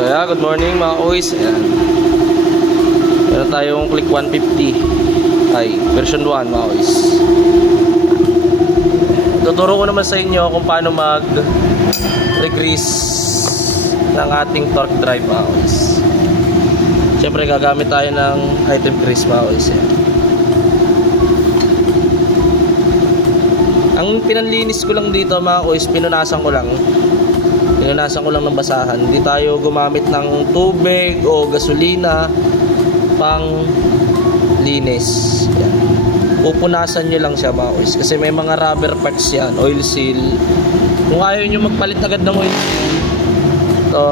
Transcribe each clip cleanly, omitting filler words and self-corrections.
So yeah, good morning mga kuys. Ayan. Meron tayong Click 150 ay version 1 mga kuys. Tuturo ko naman sa inyo kung paano mag re-grease ng ating torque drive mga kuys. Siyempre gagamit tayo ng item grease mga kuys. Ang pinanlinis ko lang dito mga kuys, pinunasan ko lang ng basahan. Hindi tayo gumamit ng tubig o gasolina pang linis. Yan. Pupunasan nyo lang siya mga kuys, kasi may mga rubber parts yan, oil seal. Kung ayaw nyo magpalit agad ng oil seal, ito,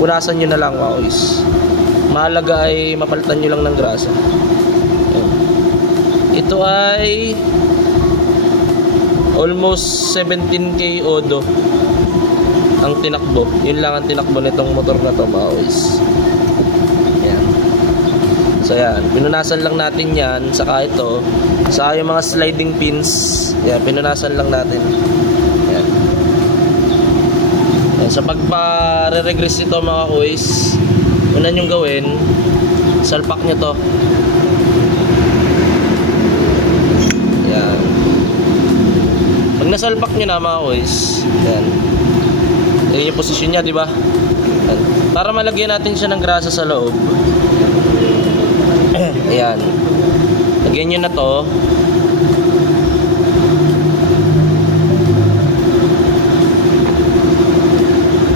punasan nyo na lang mga kuys. Mahalaga ay mapalitan nyo lang ng grasa. Yan. Ito ay almost 17K odo ang tinakbo. Yun lang ang tinakbo nitong motor na to mga kuys. Yan. So yan, pinunasan lang natin yan. Saka ito, saka yung mga sliding pins, yan, pinunasan lang natin. Yan. Yan. So pagpa-re-regress ito mga kuys, una nyong gawin, salpak nyo to. Yan. Pag nasalpak nyo na mga kuys, yan, yan yung posisyon niya, di ba? Para malagyan natin siya ng grasa sa loob. Ayan. Lagyan nyo na to.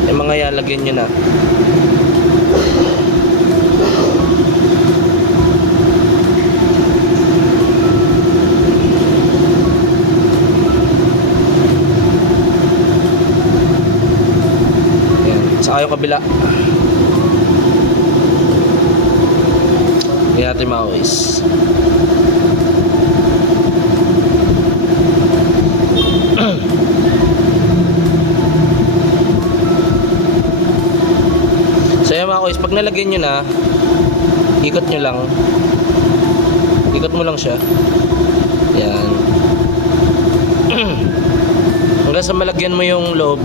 Yung mga yan, lagyan nyo na. Saka yung kabila. Hindi natin ma-always. So yan mga kuys, pag nalagyan nyo na, ikot nyo lang. Ikot mo lang siya. Yan. Hanggang sa malagyan mo yung loob.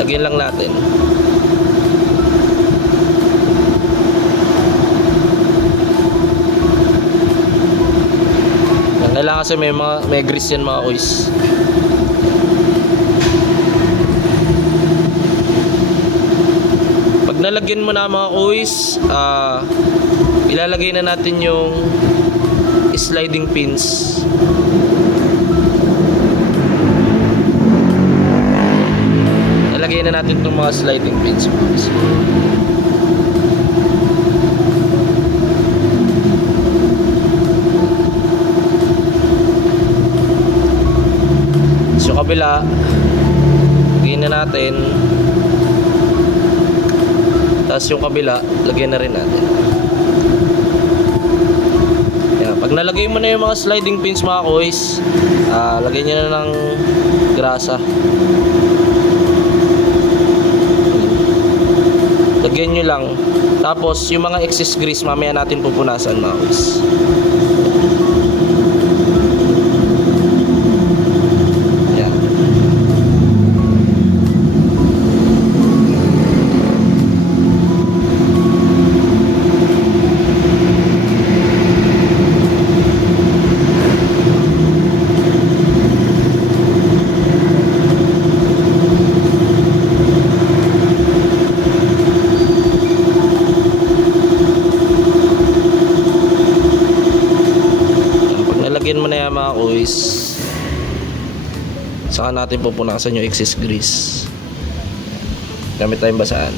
Lagyan lang natin. Kailangan kasi may grease yan mga kuys. Pag nalagyan mo na mga kuys, ilalagay na natin yung sliding pins. Lagyan na natin itong mga sliding pins. So kabila, lagyan na natin. Tapos yung kabila, lagyan na rin natin. Yan. Pag nalagay mo na yung mga sliding pins mga kuys, lagyan nyo na ng grasa. Lagyan nyo lang. Tapos yung mga excess grease mamaya natin pupunasan mga kuys. Yan. Lagyan mo na yan mga kuys, saka natin pupunasan yung excess grease gamit tayong basahan.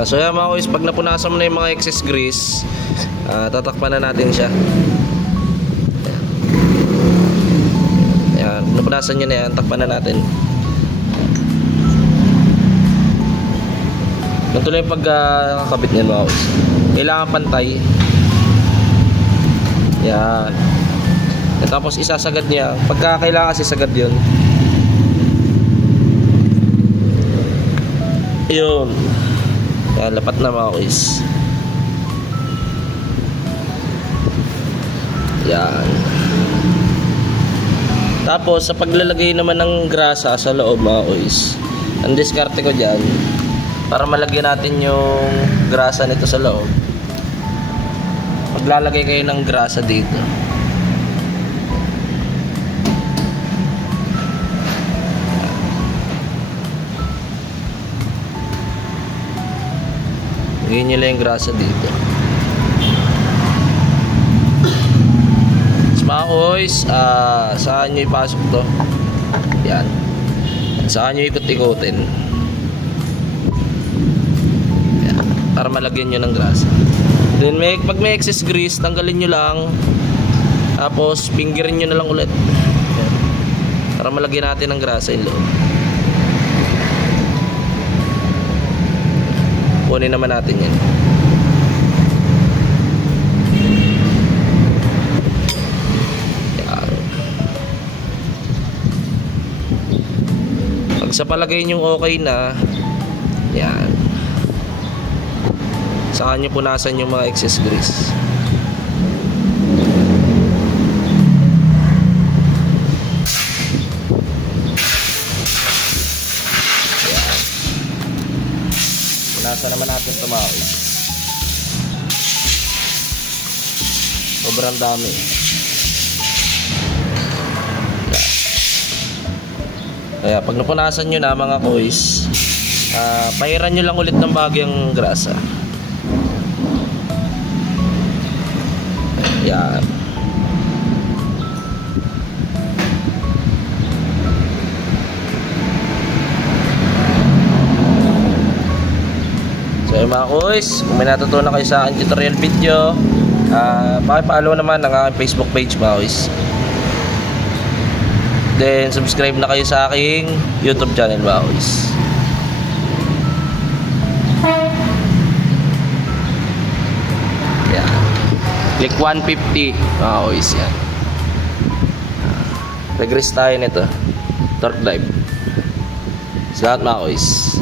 Yan. So yan mga kuys, pag napunasan mo na yung mga excess grease, tatakpan na natin siya. Yan. Napunasan nyo na yan, takpan na natin. Ganito lang yung pagkakabit nyo mga kuys. Kailangan pantay. Yan. At tapos isasagad niya. Pagka kailangan kasi sagad yun. Yun. Yan, lapat na mga kuys. Yan. Tapos sa paglalagay naman ng grasa sa loob mga kuys, ang diskarte ko dyan, para malagyan natin yung grasa nito sa loob, maglalagay kayo ng grasa dito. Lagyan nyo lang yung grasa dito. Mga kuys, saan nyo ipasok to? Yan. Saan nyo ikot-ikutin. Yan. Para malagyan nyo ng grasa. Then pag may excess grease, tanggalin nyo lang. Tapos fingerin nyo na lang ulit. Yan. Para malagyan natin ng grasa yung loob. Kunin naman natin yan. Pag sa palagay nyo okay na, yan, saka nyo punasan yung mga excess grease. Yan. Punasan naman natin ito mga kuys. Sobrang dami. Kaya pag napunasan nyo na mga kuys, pahiran nyo lang ulit ng bagyang grasa. Yan. So mga kuys, kung may natutunan kayo sa aking tutorial video, pakipollow naman ang aking Facebook page mga kuys. Then subscribe na kayo sa aking YouTube channel mga kuys. Yan. Click 150 mga kuys. Yan. Regress tayo nito. Torque drive. Salamat mga kuys.